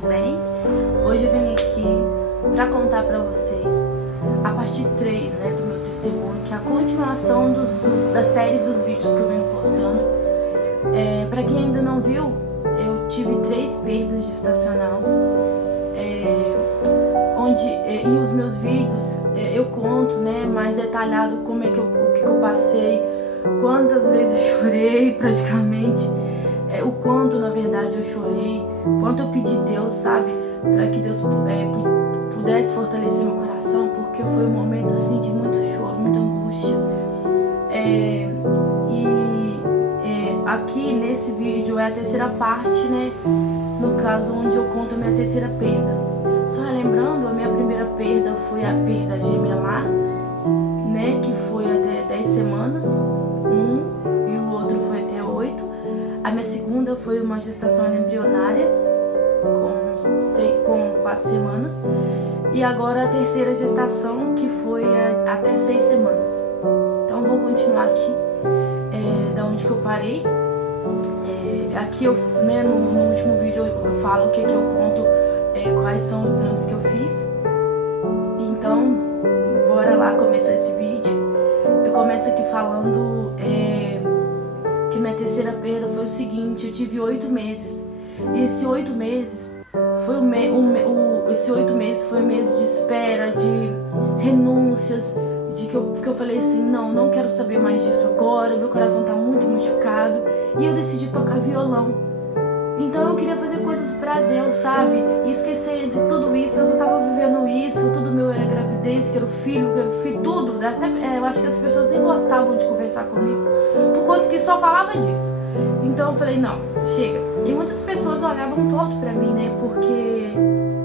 tudo bem? Hoje eu venho aqui para contar para vocês a parte 3, né, do meu testemunho, que é a continuação da série dos vídeos que eu venho postando. Para quem ainda não viu, eu tive 3 perdas gestacional, onde em os meus vídeos eu conto, né, mais detalhado como é que o que eu passei, quantas vezes eu chorei praticamente, o quanto na verdade eu chorei, quanto eu pedi a Deus, sabe, para que Deus pudesse fortalecer meu coração, porque foi um momento assim de muito choro, muita angústia. Aqui nesse vídeo é a terceira parte, né, no caso onde eu conto a minha terceira perda. Só relembrando, a minha primeira perda foi a perda gemelar, né, que foi até 10 semanas, e o outro foi até 8. A minha segunda foi uma gestação embrionária, com 4 semanas. E agora a terceira gestação, que foi até 6 semanas. Então vou continuar aqui, da onde que eu parei. Aqui eu, né, no último vídeo eu falo o que eu conto, quais são os exames que eu fiz. Então, bora lá começar esse vídeo. Eu começo aqui falando que minha terceira perda foi o seguinte: eu tive 8 meses. E esse 8 meses foi esse 8 meses foi um mês de espera, de renúncias, porque eu falei assim, não quero saber mais disso agora, meu coração tá muito machucado, e eu decidi tocar violão. Então eu queria fazer coisas pra Deus, sabe, e esquecer de tudo isso. Eu só tava vivendo isso, tudo meu era gravidez, quero filho, tudo, até eu acho que as pessoas nem gostavam de conversar comigo, por conta que só falava disso. Então eu falei, não, chega. E muitas pessoas olhavam torto pra mim, né, porque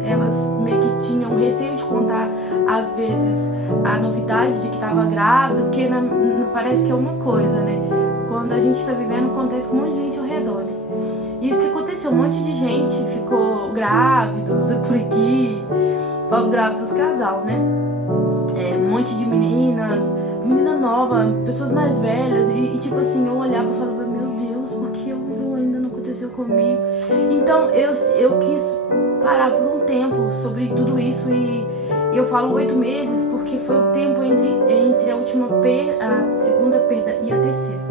elas meio que tinham receio de contar, às vezes, a novidade de que tava grávida, porque parece que é uma coisa, né? Quando a gente tá vivendo, acontece com um monte de gente ao redor, né? E isso que aconteceu, um monte de gente ficou grávidos por aqui, falo grávidos casal, né? Um monte de meninas, menina nova, pessoas mais velhas, e tipo assim, eu olhava e falava, meu Deus, por que ainda não aconteceu comigo? Então eu quis parar por um tempo sobre tudo isso, e eu falo 8 meses porque foi o tempo entre a última perda, a segunda perda e a terceira.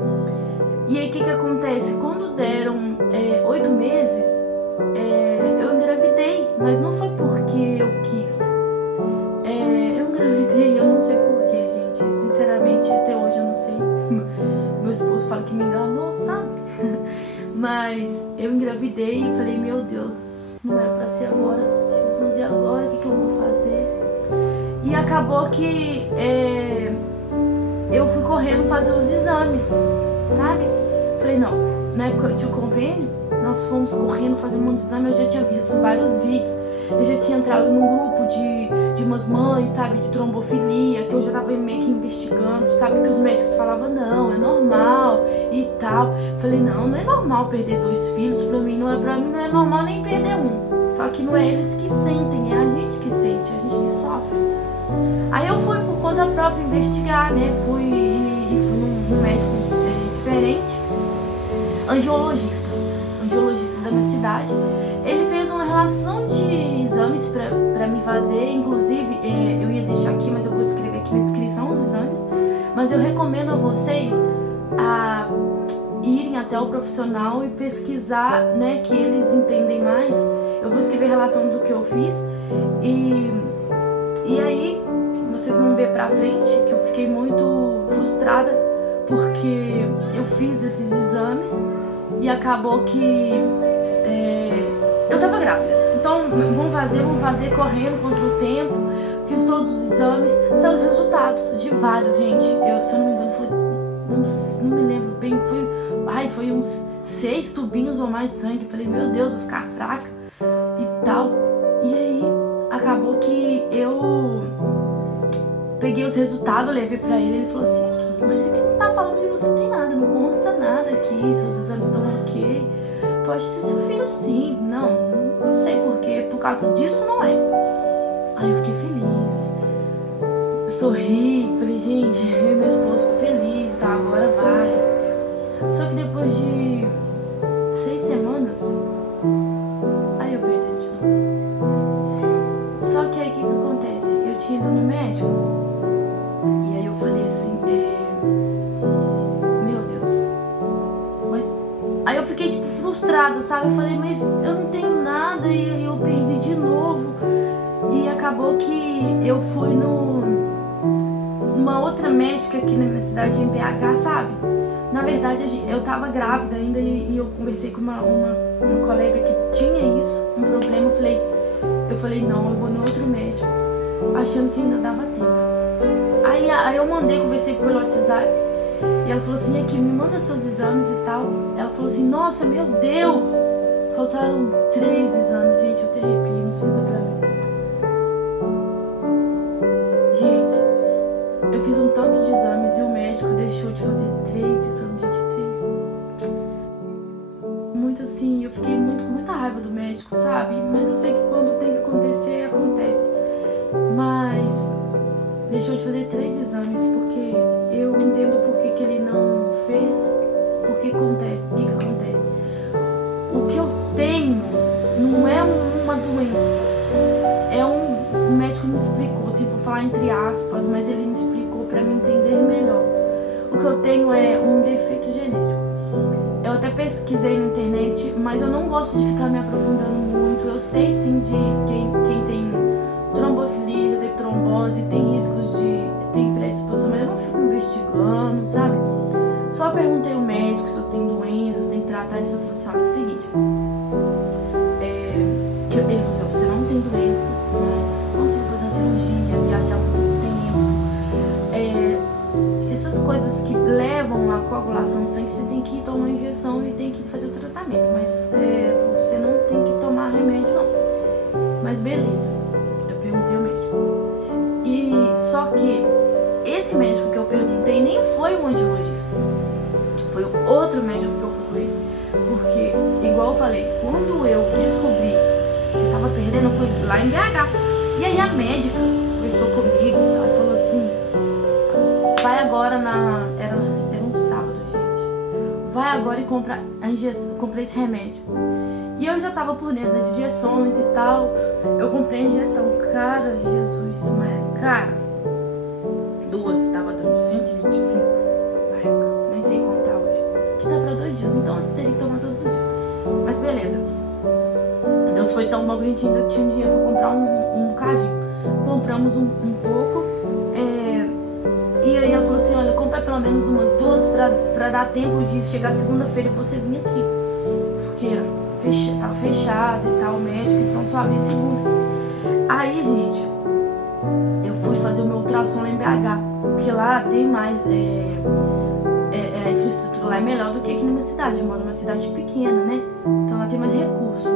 E aí o que acontece? Quando deram 8 meses, eu engravidei, mas não foi porque eu quis. Eu engravidei, eu não sei porquê, gente. Sinceramente, até hoje eu não sei. Meu esposo fala que me enganou, sabe? Mas eu engravidei e falei, meu Deus, não era pra ser agora. Jesus, e agora? O que eu vou fazer? E acabou que eu fui correndo fazer os exames, sabe? Falei, não, na época eu tinha o convênio, nós fomos correndo fazer um monte de exame. Eu já tinha visto vários vídeos, eu já tinha entrado num grupo de umas mães, sabe, de trombofilia, que eu já tava meio que investigando, sabe, que os médicos falavam, não, é normal e tal. Falei, não é normal perder 2 filhos, pra mim não é normal nem perder um. Só que não é eles que sentem, é a gente que sente, a gente que sofre. Aí eu fui por conta própria investigar, né, fui num médico diferente, angiologista da minha cidade. Ele fez uma relação de exames pra me fazer, inclusive eu ia deixar aqui, mas eu vou escrever aqui na descrição os exames. Mas eu recomendo a vocês a irem até o profissional e pesquisar, né, que eles entendem mais. Eu vou escrever a relação do que eu fiz, e aí vocês vão ver pra frente que eu fiquei muito frustrada, porque eu fiz esses exames e acabou que eu tava grávida. Então vamos fazer correndo contra o tempo. Fiz todos os exames, são os resultados de vários, gente. Eu, se eu não me engano, não me lembro bem, foi uns 6 tubinhos ou mais de sangue. Falei, meu Deus, vou ficar fraca e tal. E aí acabou que eu peguei os resultados, levei pra ele falou assim, mas aqui não tá falando que você tem nada, não consta nada aqui, seus exames estão ok, pode ser seu filho sim. Não sei porquê, por causa disso não é. Aí eu fiquei feliz, sorri, falei, gente, eu e meu esposo ficou feliz, tá, agora vai. Só que depois de 6 semanas, aí eu perdi de novo. acabou que eu fui numa outra médica aqui na minha cidade, em BH, sabe? Na verdade, eu tava grávida ainda e eu conversei com uma colega que tinha isso, um problema. Eu falei, não, eu vou no outro médico, achando que ainda dava tempo. Aí eu conversei pelo WhatsApp, e ela falou assim, aqui, me manda seus exames e tal. Ela falou assim, nossa, meu Deus, faltaram 3 exames, gente, eu te arrepio, não senta pra mim. Gente, eu fiz um tanto de exames e o médico deixou de fazer 3 exames, gente, 3. Muito assim, eu fiquei com muita raiva do médico, sabe? Mas eu sei que quando tem que acontecer, acontece. Mas deixou de fazer 3 exames, porque eu entendo por que ele não fez, o que acontece, O que eu tenho não é uma doença, o médico me explicou, se vou falar entre aspas, mas ele me explicou para me entender melhor. O que eu tenho é um defeito genético. Eu até pesquisei na internet, mas eu não gosto de ficar me aprofundando muito. Eu sei sim de quem tem trombofilia, tem trombose, tem riscos tem predisposição, mas eu não fico investigando, sabe? Só perguntei ao médico se eu tenho doenças, tem que tratar isso. Eu falei assim, olha, é o seguinte, ele falou assim, você não tem doença, mas quando você for fazer uma cirurgia, viajar muito tempo, essas coisas que levam à coagulação do sangue, você tem que tomar injeção e tem que fazer o tratamento, mas você não tem que tomar remédio, não. Mas beleza, eu perguntei ao médico. E só que esse médico que eu perguntei nem foi um angiologista, foi um outro médico que eu procurei. Porque, igual eu falei, quando eu descobri que eu tava perdendo, eu fui lá em BH. E aí a médica conversou comigo e falou assim, vai agora era um sábado, gente. Vai agora e compra a injeção, comprei esse remédio. E eu já tava por dentro das injeções e tal. Eu comprei a injeção, cara, Jesus, mas cara, 2 tava dando 125 na época, nem sei contar hoje. Que dá pra 2 dias, então eu teria que tomar todos os dias. Mas beleza. Deus foi tão bom que a gente ainda tinha dinheiro pra comprar um bocadinho. Compramos um pouco. E aí ela falou assim, olha, compra pelo menos umas 2 pra dar tempo de chegar segunda-feira e você vir aqui. Porque tava fechado e tal, o médico, então só abria segunda. Aí, gente, eu fui fazer o meu ultrassom lá em BH, porque lá tem mais, a infraestrutura lá é melhor do que aqui na minha cidade. Eu moro numa cidade pequena, né? Então lá tem mais recurso.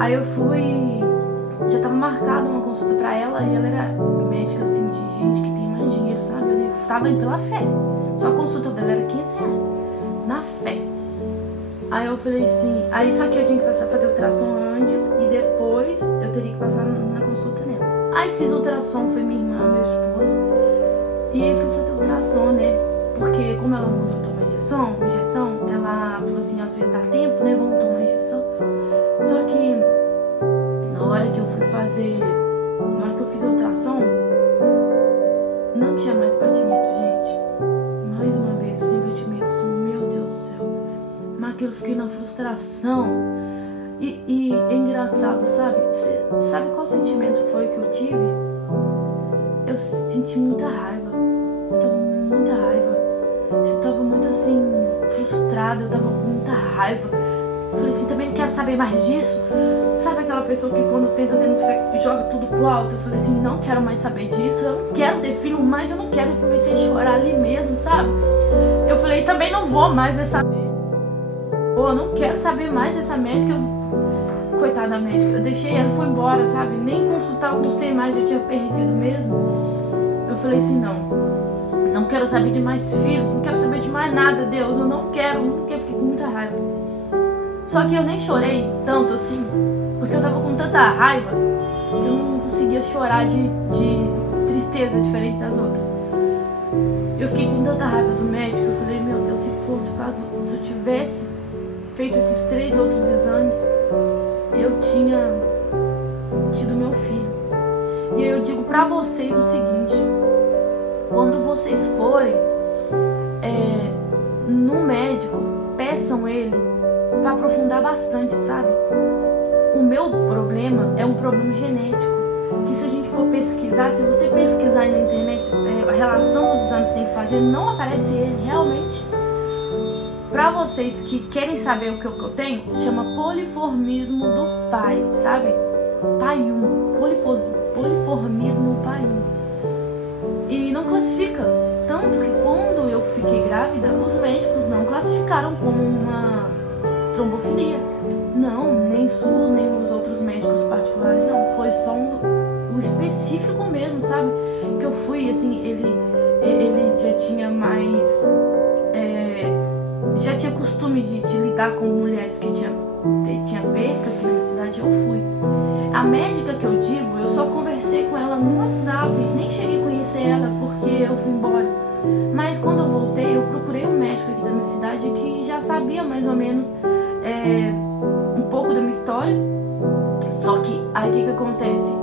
Aí eu fui, já tava marcada uma consulta pra ela, e ela era médica, assim, de gente que tem mais dinheiro, sabe? Eu tava indo pela fé. Só a consulta dela era R$15, na fé. Aí eu falei assim, aí só que eu tinha que fazer o ultrassom antes e depois eu teria que passar na consulta nela. Aí fiz o ultrassom, foi minha irmã, meu esposo, e aí fui fazer o ultrassom, né? Porque como ela mandou tomar injeção, ela falou assim, às vezes dá tempo, né? Vamos tomar injeção. Só que na hora que eu fiz a ultrassom, não tinha mais batimento, gente. Mais uma vez, sem batimentos, meu Deus do céu. Mas aquilo, eu fiquei na frustração. E é engraçado, sabe? Você sabe qual sentimento foi que eu tive? Eu senti muita raiva. Eu tava com muita raiva. Eu tava muito assim, frustrada. Eu tava com muita raiva. Eu falei assim, também não quero saber mais disso. Sabe aquela pessoa que quando tenta você joga tudo pro alto? Eu falei assim, não quero mais saber disso. Eu não quero ter filho mais, eu não quero. Eu comecei a chorar ali mesmo, sabe? Eu falei, também não vou mais nessa médica. Eu não quero saber mais dessa médica. Coitada da médica, eu deixei ela, foi embora, sabe? Nem consultar, eu não sei mais, eu tinha perdido mesmo. Eu falei assim, não quero saber de mais filhos, não quero saber de mais nada, Deus, eu não quero, fiquei com muita raiva. Só que eu nem chorei tanto assim, porque eu tava com tanta raiva que eu não conseguia chorar de tristeza diferente das outras. Eu fiquei com tanta raiva do médico, eu falei, meu Deus, se eu tivesse feito esses 3 outros exames, eu tinha tido meu filho. E aí eu digo pra vocês o seguinte, quando vocês forem no médico, peçam ele pra aprofundar bastante, sabe? O meu problema é um problema genético, que se a gente for pesquisar, se você pesquisar aí na internet a relação dos exames que tem que fazer, não aparece ele, realmente. Pra vocês que querem saber o que eu tenho, chama poliformismo do pai, sabe? Pai 1, poliformismo pai 1. E não classifica, tanto que quando eu fiquei grávida, os médicos não classificaram como uma trombofilia. Não, nem SUS, nem os outros médicos particulares, não. Foi só o específico mesmo, sabe? Que eu fui, assim, ele já tinha mais... já tinha costume de lidar com mulheres que tinha perca aqui na minha cidade, eu fui. A médica que eu digo, eu só conversei com ela no WhatsApp, nem cheguei a conhecer ela porque eu fui embora. Mas quando eu voltei, eu procurei um médico aqui da minha cidade que já sabia mais ou menos um pouco da minha história. Só que aí o que acontece?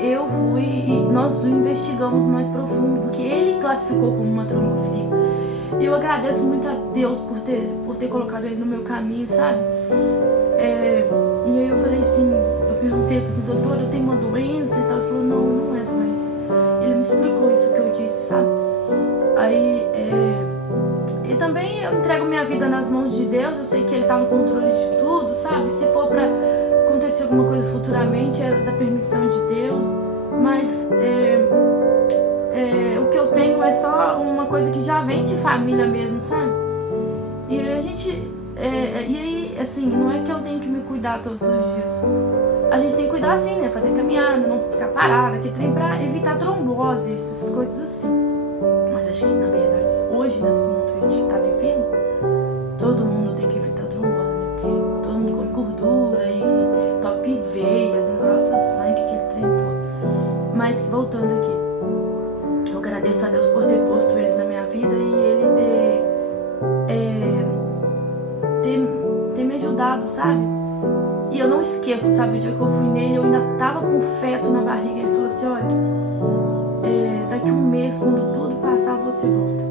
Eu fui e nós investigamos mais profundo, porque ele classificou como uma trombofilia. E eu agradeço muito a Deus por ter colocado ele no meu caminho, sabe? E aí eu falei assim, eu perguntei assim, doutor, eu tenho uma doença e tal. Ele falou, não é doença. Ele me explicou isso que eu disse, sabe? Aí, e também eu entrego minha vida nas mãos de Deus, eu sei que Ele tá no controle de tudo, sabe? Se for pra acontecer alguma coisa futuramente, é da permissão de Deus, mas o que eu tenho é só uma coisa que já vem de família mesmo, sabe? E a gente, e aí, assim, não é que eu tenho que me cuidar todos os dias. A gente tem que cuidar assim, né? Fazer caminhada, não ficar parada, que tem pra evitar trombose, essas coisas assim. Mas acho que, na verdade, hoje, nesse mundo que a gente tá vivendo, todo mundo tem que evitar trombose, né? Porque todo mundo come gordura e tope veias, engrossa sangue, aquele trem todo. Mas, voltando aqui, eu agradeço a Deus por ter posto ele na minha vida e ele ter me ajudado, sabe? E eu não esqueço, sabe? O dia que eu fui nele, eu ainda tava com feto na barriga. Ele falou assim, olha, daqui um mês, quando tudo passar, você volta.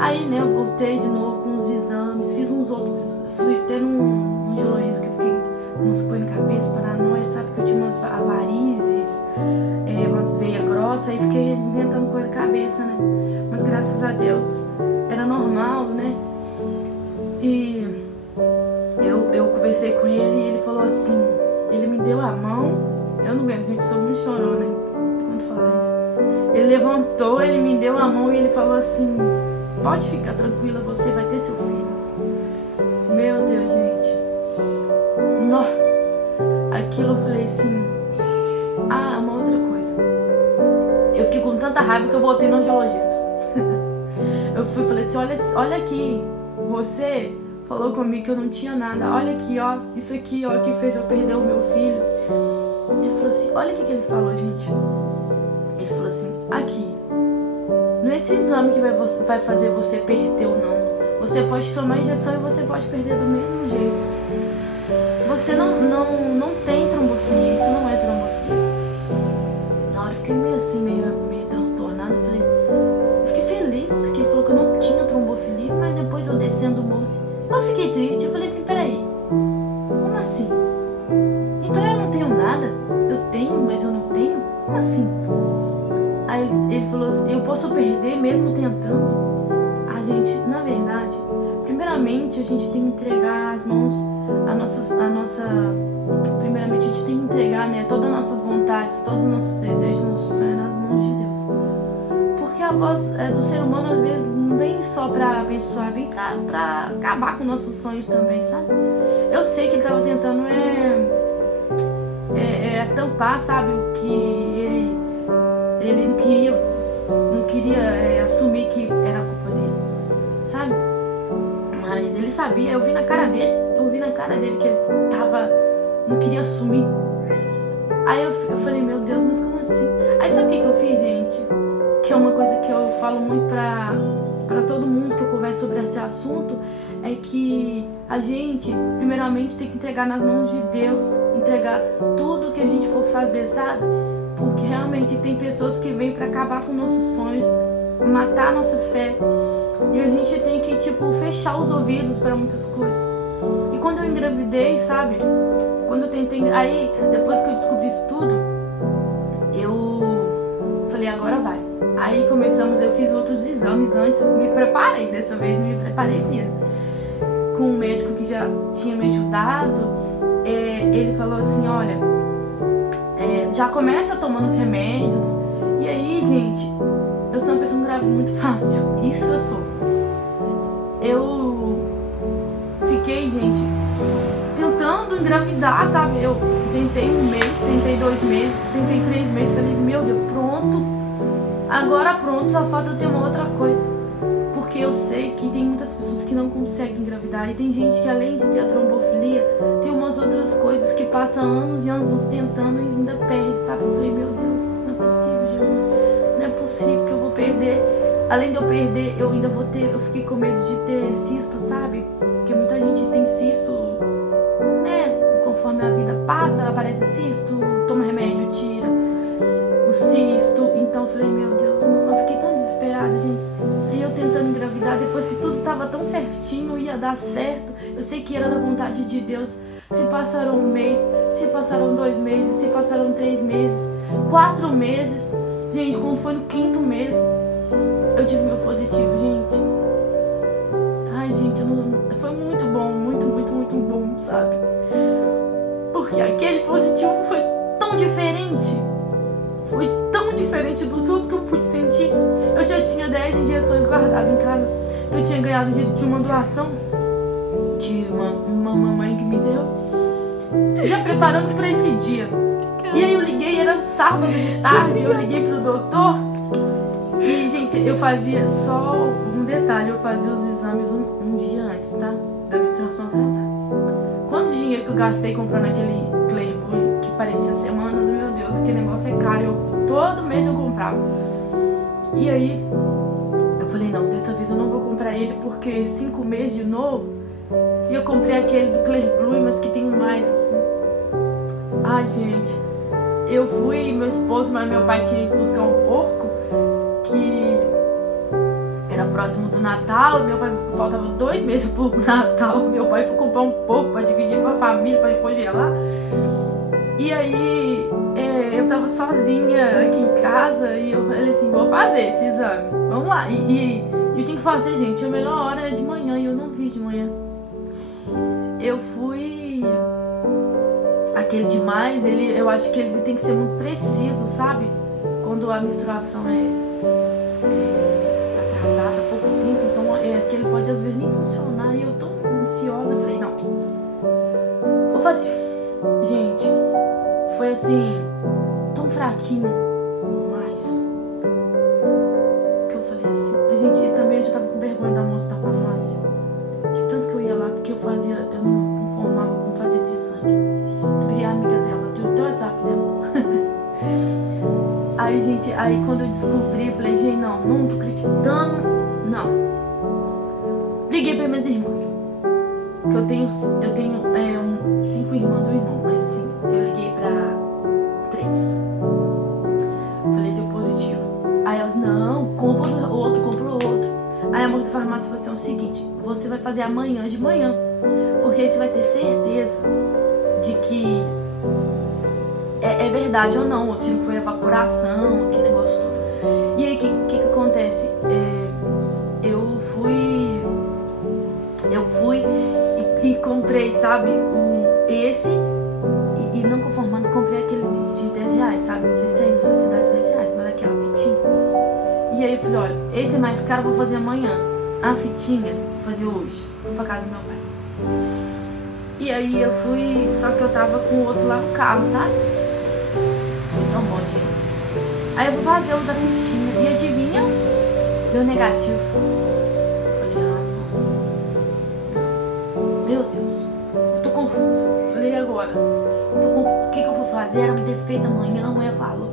Aí, né, eu voltei de novo com os exames, fiz uns outros, fui ter um angiologista que eu fiquei com umas coisas na cabeça, paranoia, sabe? Que eu tinha umas varizes, umas veias grossas, aí fiquei inventando coisa na cabeça, né? Mas graças a Deus, era normal, né? E eu conversei com ele e ele falou assim, ele me deu a mão, eu não aguento, gente, sou muito chorona, né? Quando fala isso. Ele levantou, ele me deu a mão e ele falou assim, pode ficar tranquila, você vai ter seu filho. Meu Deus, gente. Nó. Aquilo eu falei assim, uma outra coisa. Eu fiquei com tanta raiva que eu voltei no angiologista. Eu fui e falei assim, olha aqui, você falou comigo que eu não tinha nada, olha aqui, ó, isso aqui, ó, que fez eu perder o meu filho. Ele falou assim, olha o que ele falou, gente. Ele falou assim, aqui, não é esse exame que vai fazer você perder ou não. Você pode tomar injeção e você pode perder do mesmo jeito. Você não tem trombofilia, isso não é trombofilia. Na hora eu fiquei meio assim, meio transtornado, eu fiquei feliz que ele falou que eu não tinha trombofilia, mas depois eu descendo o morro, eu fiquei triste, eu falei assim, peraí, como assim? Então eu não tenho nada? Eu tenho, mas eu não tenho? Como assim? Aí ele falou assim, eu posso perder mesmo tentando? A gente, na verdade, primeiramente a gente tem que entregar as mãos, primeiramente a gente tem que entregar, né, todas as nossas vontades, todos os nossos desejos, nossos sonhos nas mãos de Deus. Porque a voz do ser humano às vezes não vem só pra abençoar, vem pra acabar com nossos sonhos também, sabe? Eu sei que ele tava tentando tampar, sabe, o que ele não queria assumir que era culpa dele, sabe? Mas ele sabia, eu vi na cara dele que ele não queria assumir. Aí eu falei, meu Deus, mas como assim? Aí sabe o que eu fiz, gente? Que é uma coisa que eu falo muito pra todo mundo que eu converso sobre esse assunto, é que a gente, primeiramente, tem que entregar nas mãos de Deus, entregar tudo que a gente for fazer, sabe? Porque realmente tem pessoas que vêm pra acabar com nossos sonhos, matar a nossa fé, e a gente tem que, tipo, fechar os ouvidos pra muitas coisas. E quando eu engravidei, sabe? Quando eu tentei... Aí, depois que eu descobri isso tudo, eu falei, agora vai. Aí começamos, eu fiz outros exames antes, me preparei, dessa vez me preparei mesmo. Com um médico que já tinha me ajudado, ele falou assim, olha, já começa tomando os remédios. E aí, gente, eu sou uma pessoa que grávida muito fácil, isso eu sou. Eu fiquei, gente, tentando engravidar, sabe? Eu tentei 1 mês, tentei 2 meses, tentei 3 meses, falei, meu Deus, pronto. Agora pronto, só falta eu ter uma outra coisa. Porque eu sei que tem muitas pessoas que não conseguem engravidar. E tem gente que além de ter a trombofilia, tem umas outras coisas que passam anos e anos tentando e ainda perde, sabe? Eu falei, meu Deus, não é possível, Jesus. Não é possível que eu vou perder. Além de eu perder, eu ainda vou ter... Eu fiquei com medo de ter cisto, sabe? Porque muita gente tem cisto, né? Conforme a vida passa, aparece cisto, toma remédio, tira o cisto. Então eu falei, meu Deus, não, eu fiquei tão desesperada, gente. Aí eu tentando engravidar, depois que tudo tava tão certinho, ia dar certo. Eu sei que era da vontade de Deus. Se passaram 1 mês, se passaram 2 meses, se passaram 3 meses, 4 meses. Gente, quando foi no 5º mês, eu tive meu positivo, gente. Ai, gente, foi muito bom, muito bom, sabe? Porque aquele positivo foi tão diferente. Foi tão diferente dos outros que eu pude sentir. Eu já tinha 10 injeções guardadas em casa, que eu tinha ganhado de uma doação de uma mamãe que me deu, já preparando para esse dia. E aí eu liguei, era um sábado de tarde, eu liguei pro doutor. E, gente, eu fazia só um detalhe, eu fazia os exames um dia antes, tá? Da menstruação atrasada. Quanto dinheiro que eu gastei comprando aquele Clayboy que parecia semana, meu Deus, aquele negócio é caro, todo mês eu comprava. E aí, eu falei, não, dessa vez eu não vou comprar ele, porque 5 meses de novo, e eu comprei aquele do Clear Blue, mas que tem mais, assim. Ai, gente, eu fui, meu esposo, mas meu pai tinha ido buscar um porco, que era próximo do Natal, meu pai faltava 2 meses pro Natal, meu pai foi comprar um porco pra dividir pra família, pra congelar. E aí, eu tava sozinha aqui em casa e eu falei assim, vou fazer esse exame, vamos lá. E eu tinha que fazer, gente, a melhor hora é de manhã e eu não fiz de manhã. Eu fui... Aquele demais, eu acho que ele tem que ser muito preciso, sabe? Quando a menstruação atrasada há pouco tempo, então aquele pode às vezes nem funcionar. E eu tô ansiosa, eu falei, não, vou fazer. Gente, foi assim, tão fraquinho, mas que eu falei assim, gente, também eu já tava com vergonha da moça da farmácia, de tanto que eu ia lá, porque eu não conformava com fazer de sangue. Eu virei amiga dela, eu tenho até o WhatsApp dela. Aí, gente, quando eu descobri, eu falei, gente, não tô acreditando, não. Liguei pra minhas irmãs, que eu tenho 5 irmãs, um irmão, mas assim, eu liguei pra 3. Falei, deu positivo. Aí elas, não, compra outro. Aí a moça da farmácia falou assim, o seguinte, você vai fazer amanhã de manhã, porque aí você vai ter certeza de que é verdade ou não, ou se não foi evaporação, aquele negócio todo. E aí, o que acontece? Eu fui e comprei, sabe, esse, e não conformando, comprei aquele de 10 reais, sabe? Não sei se é na sua cidade de 10 reais, mas aquela fitinha. E aí eu falei, olha, esse é mais caro, vou fazer amanhã. A fitinha, vou fazer hoje. Fui pra casa do meu pai. E aí eu fui, só que eu tava com o outro lá no carro, sabe? Então, bom, gente. Aí eu vou fazer o da fitinha. E adivinha? Deu negativo. Falei, não. Meu Deus. Eu tô confusa. Falei, agora? O que eu vou fazer? Era um defeito amanhã, amanhã falou.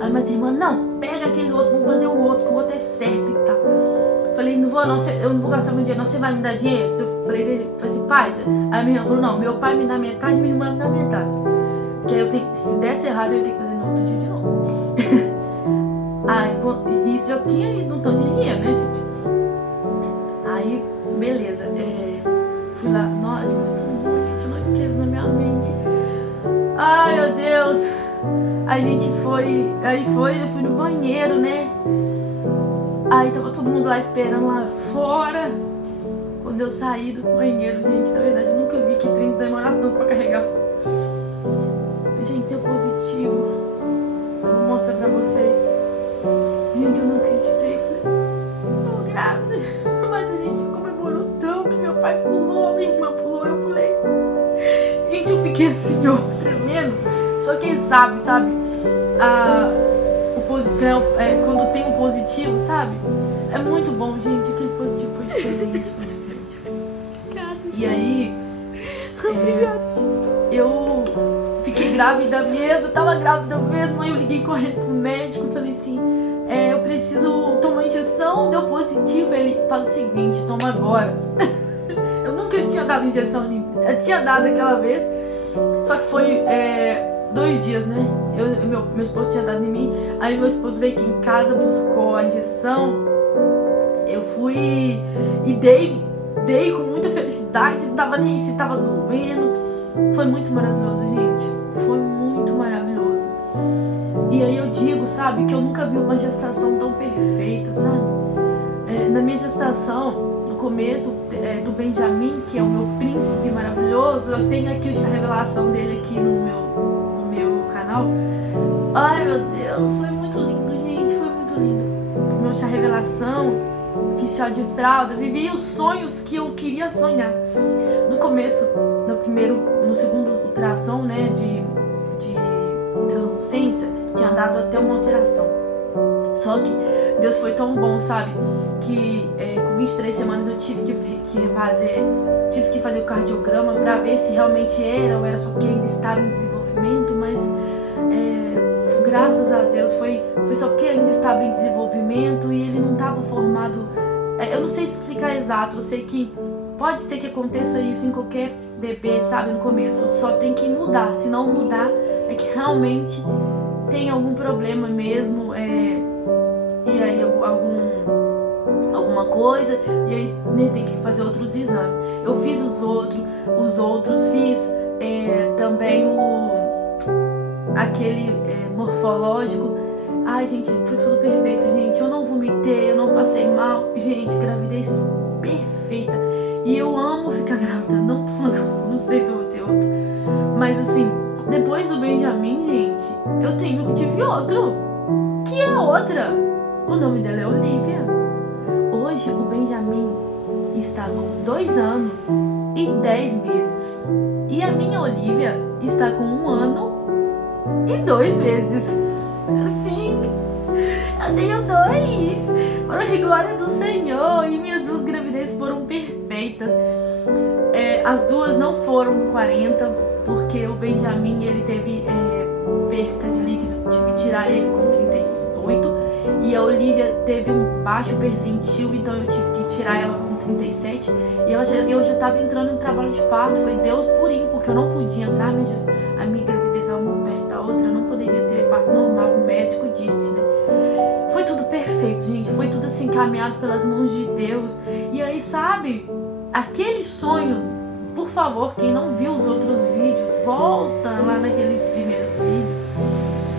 Aí minhas irmãs, não, pega aquele outro, vamos fazer o outro, que o outro é certo e tal. Falei, não vou não, eu não vou gastar meu dinheiro não, você vai me dar dinheiro? Eu falei assim, pai, aí minha irmã falou, não, meu pai me dá metade, minha irmã me dá metade. Que aí eu tenho, se desse errado, eu ia ter que fazer no outro dia de novo. Aí, isso já tinha ido um tanto de dinheiro, né, gente? Aí, beleza, fui lá, nossa, foi tão bom, gente, eu não esqueço na minha mente. Ai, meu Deus, eu fui no banheiro, né? Aí tava todo mundo lá esperando lá fora. Quando eu saí do banheiro, gente, na verdade eu nunca vi que 30 demorava tanto pra carregar. Gente, deu positivo. Eu vou mostrar pra vocês. Gente, eu não acreditei. Falei, tô grávida. Mas a gente comemorou tanto. Meu pai pulou, minha irmã pulou, eu pulei. Gente, eu fiquei assim, ó, tremendo. Só quem sabe, quando tem um positivo, sabe? É muito bom, gente. Aquele positivo foi diferente, E aí, eu fiquei grávida mesmo, tava grávida mesmo. Aí eu liguei correndo pro médico, falei assim, eu preciso tomar injeção, deu positivo. Ele fala o seguinte, toma agora. Eu nunca tinha dado injeção, eu tinha dado aquela vez, só que foi 2 dias, né? Meu esposo tinha dado em mim, aí meu esposo veio aqui em casa, buscou a injeção, eu fui e dei com muita felicidade, não tava nem se tava doendo. Foi muito maravilhoso, gente, foi muito maravilhoso. E aí eu digo, sabe, que eu nunca vi uma gestação tão perfeita, sabe? Na minha gestação, no começo do Benjamin, que é o meu príncipe maravilhoso, eu tenho aqui a revelação dele aqui no meu canal. Ai meu Deus, foi muito lindo, gente, foi muito lindo. Meu chá revelação, fiz chá de fralda, vivi os sonhos que eu queria sonhar. No começo, no segundo ultrassom, né, de translucência, tinha dado até uma alteração. Só que Deus foi tão bom, sabe, que com 23 semanas eu tive que fazer o cardiograma pra ver se realmente era ou era só que ainda estava em desenvolvimento, mas graças a Deus foi só porque ainda estava em desenvolvimento e ele não estava formado. Eu não sei explicar exato, eu sei que pode ser que aconteça isso em qualquer bebê, sabe, no começo, só tem que mudar. Se não mudar, é que realmente tem algum problema mesmo, e aí alguma coisa, e aí tem que fazer outros exames. Eu fiz os outros, fiz também aquele morfológico. Ai, gente, foi tudo perfeito, gente. Eu não vomitei, eu não passei mal. Gente, gravidez perfeita. E eu amo ficar grávida. Não sei se eu vou ter outro. Mas assim, depois do Benjamin, gente, eu tive outro. Que é outra. O nome dela é Olivia. Hoje o Benjamin está com 2 anos e 10 meses. E a minha Olivia está com 1 ano e 2 meses. Sim, eu tenho 2. Para a glória do Senhor. E minhas 2 gravidezes foram perfeitas. As 2 não foram 40, porque o Benjamin ele teve perca de líquido. Tive que tirar ele com 38. E a Olivia teve um baixo percentil, então eu tive que tirar ela com 37. E eu já estava entrando em trabalho de parto. Foi Deus purinho, porque eu não podia entrar. A minha gravidez era uma perto da outra, eu não poderia ter parto normal. O médico disse, né? Foi tudo perfeito, gente. Foi tudo assim, caminhado pelas mãos de Deus. E aí, sabe, aquele sonho, por favor, quem não viu os outros vídeos, volta lá naqueles primeiros vídeos,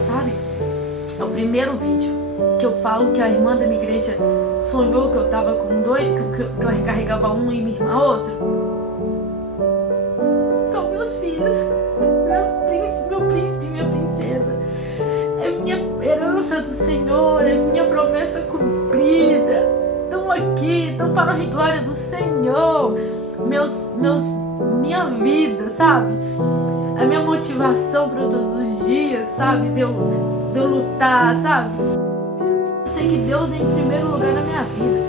sabe? É o primeiro vídeo que eu falo que a irmã da minha igreja sonhou que eu tava com 2, que eu recarregava um e minha irmã outro. São meus filhos, meu príncipe e minha princesa. É minha herança do Senhor, é minha promessa cumprida. Estão aqui, estão para a glória do Senhor. Minha vida, sabe? A minha motivação para todos os dias, sabe? De eu lutar, sabe? Eu sei que Deus é em primeiro lugar na minha vida,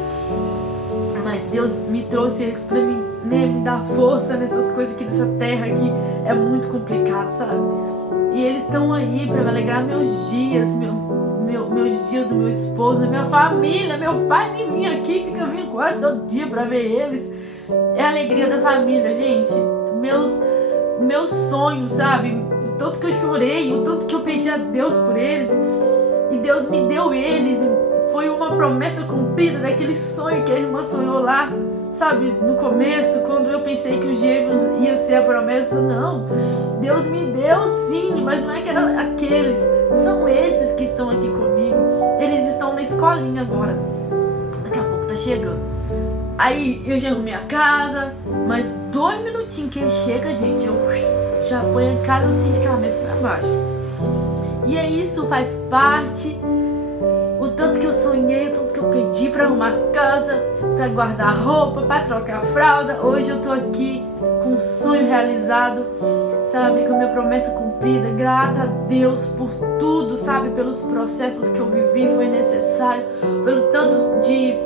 mas Deus me trouxe eles pra mim, né, me dar força nessas coisas que dessa terra aqui é muito complicado, sabe? E eles estão aí pra me alegrar meus dias, meus dias do meu esposo, da minha família. Meu pai nem vinha aqui, fica vindo quase todo dia pra ver eles. É a alegria da família, gente. Meus sonhos, sabe? O tanto que eu chorei, o tanto que eu pedi a Deus por eles. E Deus me deu eles. Foi uma promessa cumprida daquele sonho que a irmã sonhou lá, sabe, no começo, quando eu pensei que os gêmeos ia ser a promessa, não. Deus me deu sim, mas não é que era aqueles, são esses que estão aqui comigo. Eles estão na escolinha agora. Daqui a pouco tá chegando. Aí eu já arrumei a casa, mas 2 minutinhos que chega, gente, eu já ponho a casa assim de cabeça pra baixo. E é isso, faz parte. O tanto que eu sonhei, o tanto que eu pedi pra arrumar a casa, pra guardar roupa, pra trocar a fralda. Hoje eu tô aqui com um sonho realizado, sabe, com a minha promessa cumprida. Grata a Deus por tudo, sabe, pelos processos que eu vivi, foi necessário, pelo tanto de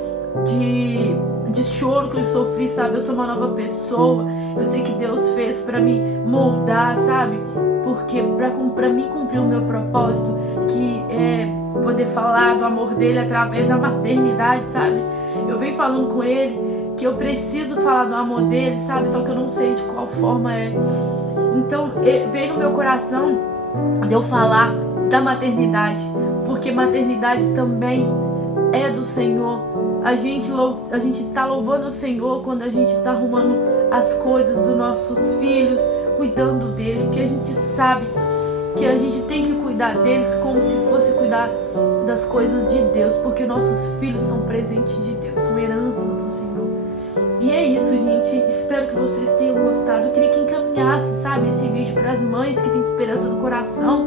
choro que eu sofri, sabe. Eu sou uma nova pessoa. Eu sei que Deus fez pra me moldar, sabe, porque pra mim cumprir o meu propósito, que é poder falar do amor dele através da maternidade, sabe. Eu venho falando com ele que eu preciso falar do amor dele, sabe, só que eu não sei de qual forma é. Então veio no meu coração de eu falar da maternidade, porque maternidade também é do Senhor. A gente tá louvando o Senhor quando a gente tá arrumando as coisas dos nossos filhos, cuidando dele, porque a gente sabe que a gente tem que cuidar deles como se fosse cuidar das coisas de Deus, porque nossos filhos são presentes de Deus, são herança do Senhor. E é isso, gente. Espero que vocês tenham gostado. Eu queria que encaminhasse, sabe, esse vídeo para as mães que têm esperança no coração,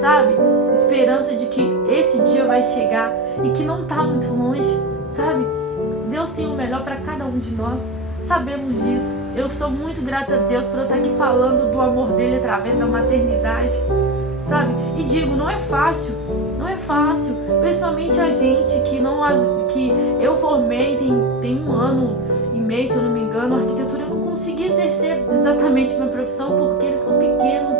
sabe, esperança de que esse dia vai chegar e que não tá muito longe, sabe. Deus tem o melhor para cada um de nós. Sabemos disso. Eu sou muito grata a Deus por eu estar aqui falando do amor dele através da maternidade, sabe? E digo, não é fácil, não é fácil, principalmente a gente que eu formei tem 1 ano e meio, se eu não me engano, arquitetura. Eu não consegui exercer exatamente minha profissão porque eles são pequenos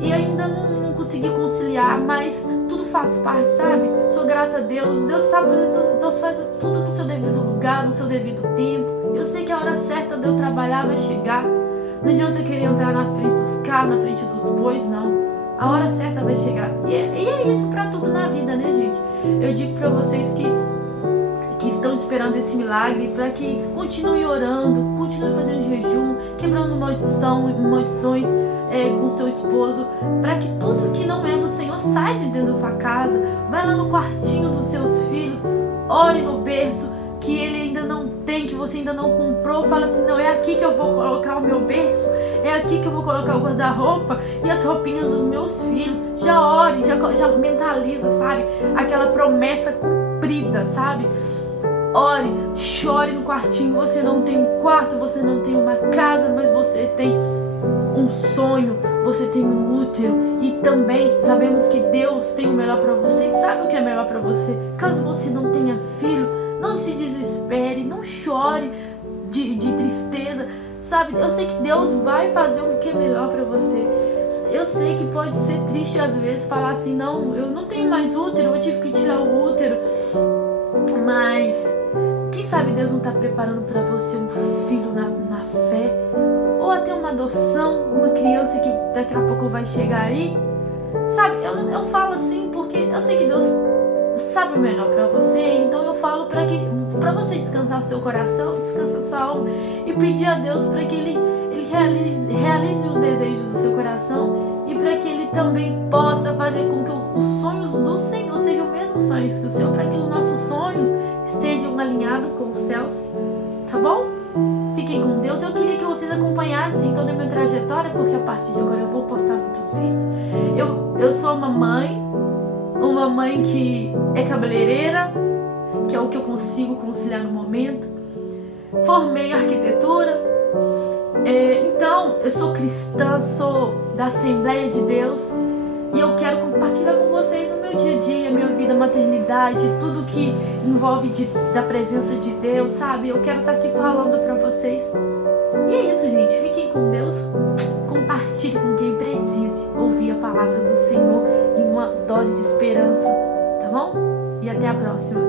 e ainda não consegui conciliar, mas tudo faz parte, sabe? Sou grata a Deus. Deus sabe fazer, Deus faz tudo no seu devido lugar, no seu devido tempo. Eu sei que a hora certa de eu trabalhar vai chegar. Não adianta eu querer entrar na frente dos carros, na frente dos bois, não. A hora certa vai chegar. E é isso pra tudo na vida, né, gente? Eu digo pra vocês que estão esperando esse milagre, para que continue orando, continue fazendo jejum, quebrando maldições com seu esposo, para que tudo que não é do Senhor saia de dentro da sua casa. Vai lá no quartinho dos seus filhos, ore no berço que ele ainda não tem, que você ainda não comprou. Fala assim, não, é aqui que eu vou colocar o meu berço, é aqui que eu vou colocar o guarda-roupa e as roupinhas dos meus filhos. Já ore, já mentaliza, sabe, aquela promessa cumprida, sabe. Ore, chore no quartinho. Você não tem um quarto, você não tem uma casa, mas você tem um sonho, você tem um útero. E também sabemos que Deus tem o melhor para você e sabe o que é melhor para você. Caso você não tenha filho, não se desespere, não chore de tristeza, sabe. Eu sei que Deus vai fazer o que é melhor para você. Eu sei que pode ser triste às vezes falar assim, não, eu não tenho mais útero, eu tive que tirar o útero. Mas quem sabe Deus não está preparando para você um filho na fé, ou até uma adoção, uma criança que daqui a pouco vai chegar aí, sabe. Eu falo assim porque eu sei que Deus sabe o melhor para você. Então eu falo para você descansar o seu coração, descansar a sua alma e pedir a Deus para que Ele realize os desejos do seu coração e para que Ele também possa fazer com que os sonhos do Senhor sejam os mesmos sonhos que o seu, para que os nossos sonhos estejam alinhados com os céus, tá bom? Fiquem com Deus. Eu queria que vocês acompanhassem toda a minha trajetória, porque a partir de agora eu vou postar muitos vídeos. Eu sou uma mãe que é cabeleireira, que é o que eu consigo conciliar no momento. Formei arquitetura. Então, eu sou cristã, sou da Assembleia de Deus e eu quero compartilhar com vocês o meu dia a dia, minha vida, maternidade, tudo que envolve da presença de Deus, sabe? Eu quero estar aqui falando pra vocês. E é isso, gente. Fiquem com Deus. Compartilhe com quem precise ouvir a palavra do Senhor e uma dose de esperança, tá bom? E até a próxima.